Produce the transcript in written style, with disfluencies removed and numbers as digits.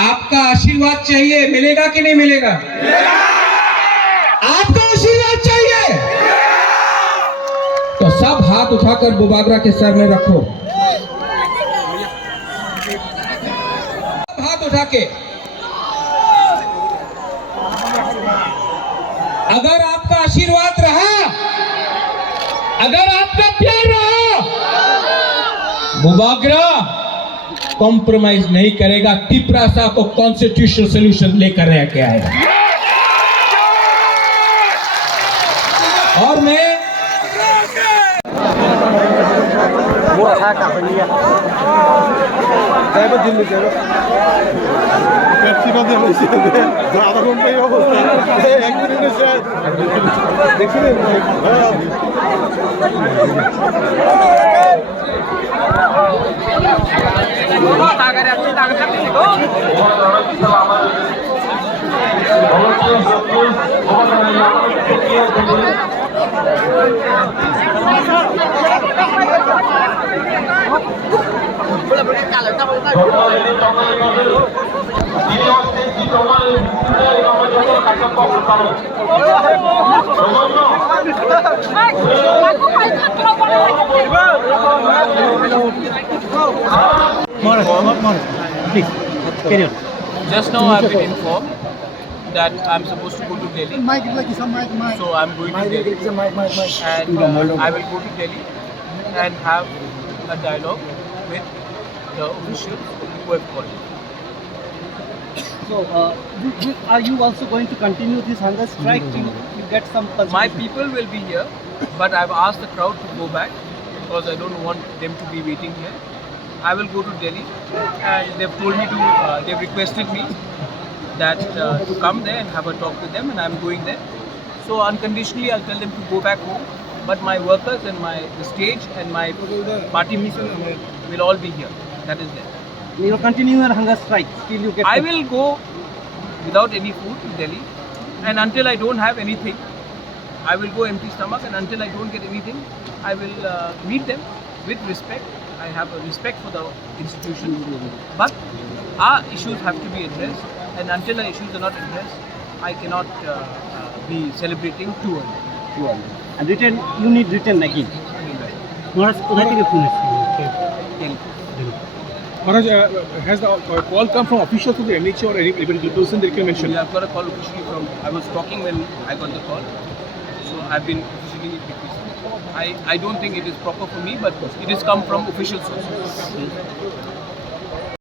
आपका आशीर्वाद चाहिए, मिलेगा कि नहीं मिलेगा? आपका आशीर्वाद चाहिए तो सब हाथ उठाकर बुबागरा के सर में रखो, हाथ उठा के। अगर आपका आशीर्वाद रहा, अगर आपका प्यार रहा, बुबागरा कॉम्प्रोमाइज नहीं करेगा, तिपरासा को कॉन्स्टिट्यूशनल सोल्यूशन लेकर रह के आएगा। और मैं Just now I've been informed that I'm supposed to go to Delhi. So I'm going to Delhi and I will go to Delhi and have a dialogue with the officials who have called me. So, are you also going to continue this hunger strike till you get some consultation? My people will be here, but I've asked the crowd to go back because I don't want them to be waiting here. I will go to Delhi and they've told me to, they've requested me that to come there and have a talk with them, and I'm going there. So unconditionally I'll tell them to go back home, but my workers and the stage and my party meetings will all be here. That is there. You will continue your hunger strike till you get... I will go without any food to Delhi, and until I don't have anything, I will go empty stomach, and until I don't get anything, I will meet them with respect. I have a respect for the institution, but our issues have to be addressed, and until the issues are not addressed, I cannot be celebrating too early. And return, you need return again. Maharaj, has the call come from officials to the NHA or any particular person that you can mention? Yeah, I've got a call officially from, I was talking when I got the call, so I've been officially requested. I don't think it is proper for me, but it has come from official sources.